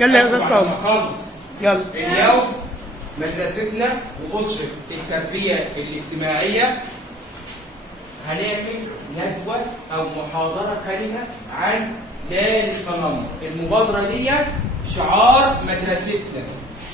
يلا يا استاذ صالح خالص. يلا. اليوم مدرستنا وأسرة التربية الاجتماعية هنعمل ندوة أو محاضرة كلمة عن لا للتنمر. المبادرة دي شعار مدرستنا،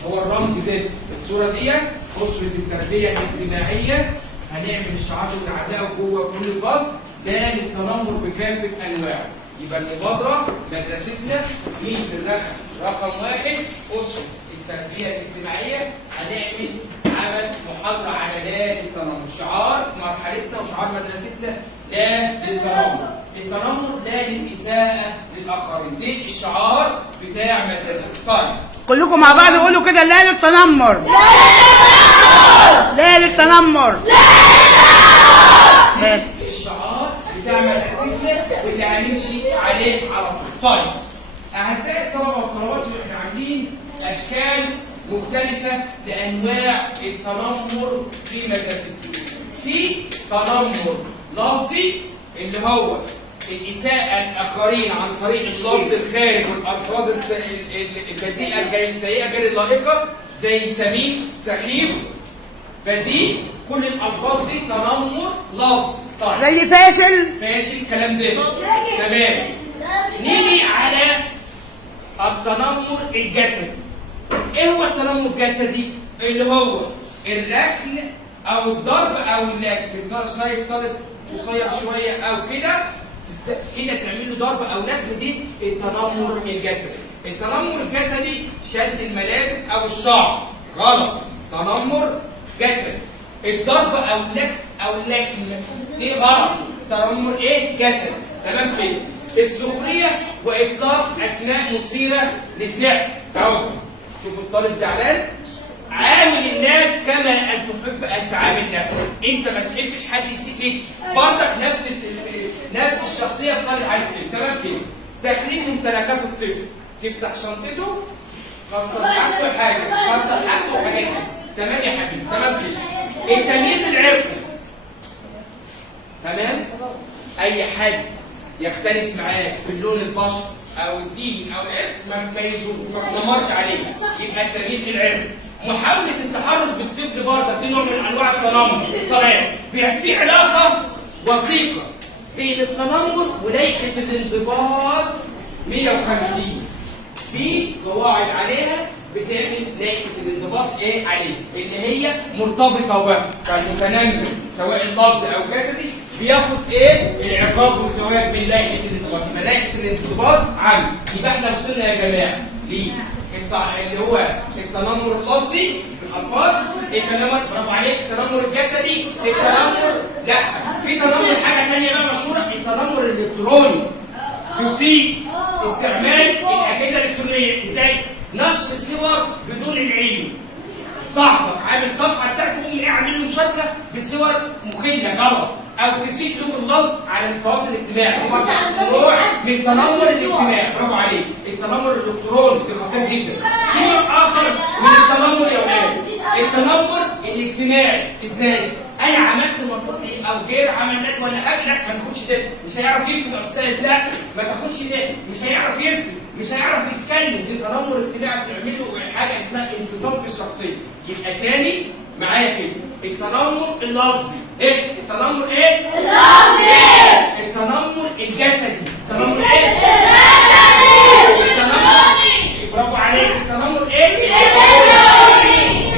هو الرمز ده الصورة دي أسرة التربية الاجتماعية. هنعمل الشعار اللي عندها جوه كل فصل لا للتنمر بكافة أنواعه. يبقى المبادرة مدرستنا مين في الرقم رقم 1 أسرة التربية الاجتماعية. هنعمل عمل محاضرة على لا للتنمر. شعار مرحلتنا وشعار مدرستنا لا للتنمر. التنمر لا للإساءة للآخرين، ده الشعار بتاع مدرستنا. طيب كلكم مع بعض قولوا كده لا للتنمر. لا للتنمر. بس الشعار بتاع مدرستنا واللي هنمشي عليه على طول. طيب أعزائي الطلبة والطلبات، احنا عاملين أشكال مختلفة لأنواع التنمر في مدرستنا. في تنمر لفظي اللي هو الإساءة للآخرين عن طريق اللفظ الخارج والألفاظ البذيئة السيئة غير اللائقة زي سمين، سخيف، بذيء، كل الألفاظ دي تنمر لفظي. طيب زي فاشل. فاشل الكلام ده تمام. نيجي على التنمر الجسدي. ايه هو التنمر الجسدي؟ اللي هو الركن او الضرب او اللكن. شايف طالب قصير شويه او كده كده تعمل له ضرب او لكن، دي التنمر الجسدي. التنمر الجسدي شد الملابس او الشعر غلط، تنمر جسدي. الضرب او لكن دي غلط، تنمر ايه؟ جسدي. تمام كده. السخريه واطلاق اسماء مثيره للضحك. اهو شوف الطالب زعلان، عامل الناس كما ان تحب ان تعامل نفسك. انت ما تحبش حد يسيء ليك، برضك نفس الشخصيه الطالب عايز كده. تمام كده. تخريب ممتلكات الطفل، تفتح شنطته كسر حاجته حاجه، كسر حاجته وحاجات. تمام يا حبيبي. تمام كده. التمييز العرقي تمام. اي حد يختلف معاك في اللون البشر او الدين او العرق ما تميزوش، ما تنمرش عليه، يبقى التمييز العرقي. محاولة التحرش بالطفل برضه دي نوع من انواع التنمر. تمام. في علاقة وثيقة بين التنمر ولائحة الانضباط 150. في قواعد عليها بتعمل لائحة الانضباط ايه عليه، اللي هي مرتبطة بها. فالمتنمر سواء اللفظ او جسدي بياخد ايه؟ العقاب والثواب من لائحة الانضباط. يبقى لائحة الانضباط عام. يبقى احنا وصلنا يا جماعة ليه؟ اللي هو التنمر اللفظي في الالفاظ، التنمر برافو عليك، التنمر الجسدي، التنمر لا في تنمر حاجه ثانيه بقى مشهوره، التنمر الالكتروني. يسيء استعمال الاجهزه الالكترونيه. ازاي؟ نشر صور بدون العلم. صاحبك عامل صفحه بتاعته تقوم ايه عامل له مشاركه بصور مخله غلط، او تسيء له اللفظ على التواصل الاجتماعي. هو نوع من التنمر الاجتماعي. برافو عليك. التنمر الالكتروني ده خطير جدا. في نوع اخر من التنمر يا ولاد، التنمر الاجتماعي. ازاي؟ انا عملت مسرحي او غير عملت ولا حاجه، لا ما تاخدش ده، مش هيعرف يكتب يا استاذ، لا ما تاخدش ده، مش هيعرف يرسم، مش هيعرف يتكلم. دي تنمر اجتماعي بتعمل له حاجه اسمها انفصام في الشخصيه. يبقى تاني معايا كده، التنمر اللفظي ايه؟ التنمر ايه؟ اللفظي. التنمر الجسدي. التنمر ايه؟ الجسدي. التنمر برافو عليك. التنمر ايه؟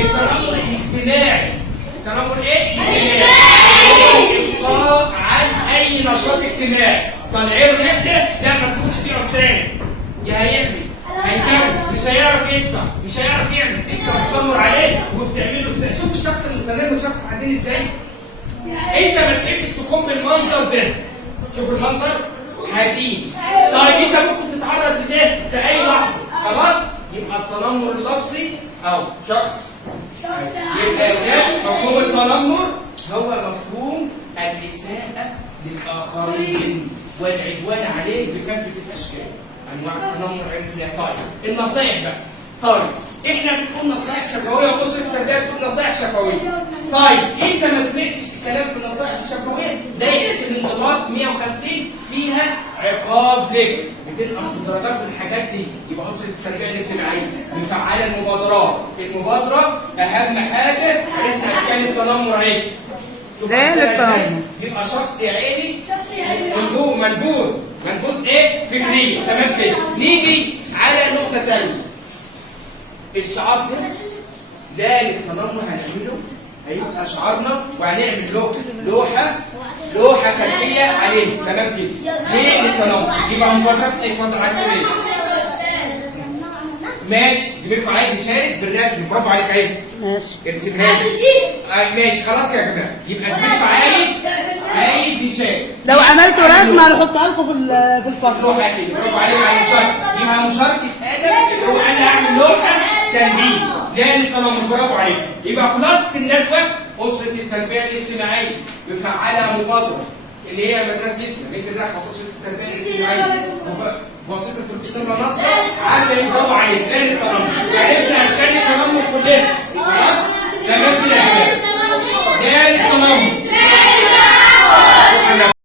التنمر الاجتماعي. التنمر ايه؟ الاجتماعي. الإفصاح عن أي نشاط اجتماعي. طالعين رحلة لا ما تكونش دي أستاذ. يا هيعمل هيسوي، مش هيعرف يدفع، مش هيعرف يعمل، انت بتدمر عليه وبتعمل له. شوف الشخص المتنمر شخص حزين ازاي؟ انت ما تحبش تكون بالمنظر ده. شوف المنظر حزين. طيب انت ممكن تتعرض لده في اي لحظه، خلاص؟ يبقى التنمر اللفظي او شخص. يبقى مفهوم التنمر هو مفهوم الإساءة للآخرين والعدوان عليه بكافة الأشكال. أنواع التنمر عرفنا. طيب النصائح بقى. طيب احنا بنقول نصائح شفويه، وأسرة التربيه بتقول نصائح شفويه. طيب انت ما سمعتش كلام في النصائح الشفويه؟ لائحه الانضباط 150 فيها عقاب لك، بتنقص الدرجات والحاجات دي. يبقى أسرة التربية الاجتماعية مفعلة المبادرات. المبادرة أهم حاجة عرفنا أشكال التنمر اهي. دال التنمر. يبقى شخص يا عيني منبوذ ايه؟ فكري. تمام كده. نيجي على نقطة تانية. الشعار ده دال التنمر هنعمله هيبقى شعارنا، وهنعمل له لوحة خلفية عليه. تمام كده. ليه للتنمر؟ يبقى مبادرات اتفضل عايز تقول ايه؟ ماشي، زميلكم عايز يشارك بالرسم، برافو عليك اهي. ماشي. ارسمها لي. ماشي خلاص كده يا جماعه. يبقى زميلكم عايز يشارك. لو عملتوا رسمه هنحطها لكم في الفصل. لوحه كده، برافو عليك على المشاركه. يبقى مشاركه ادم هو انا اعمل لوحه تنبيه لان التنمر. برافو عليك. يبقى خلاصه الندوه اسره التربيه الاجتماعيه مفعله مبادره اللي هي مدرستنا بيت الرخاء. اسره التربيه الاجتماعيه بواسطه الاستاذه نصر عامله ايه؟ برافو عليك. لان التنمر عرفنا اشكال التنمر كلنا. خلاص تمام كده يا جماعه. لان التنمر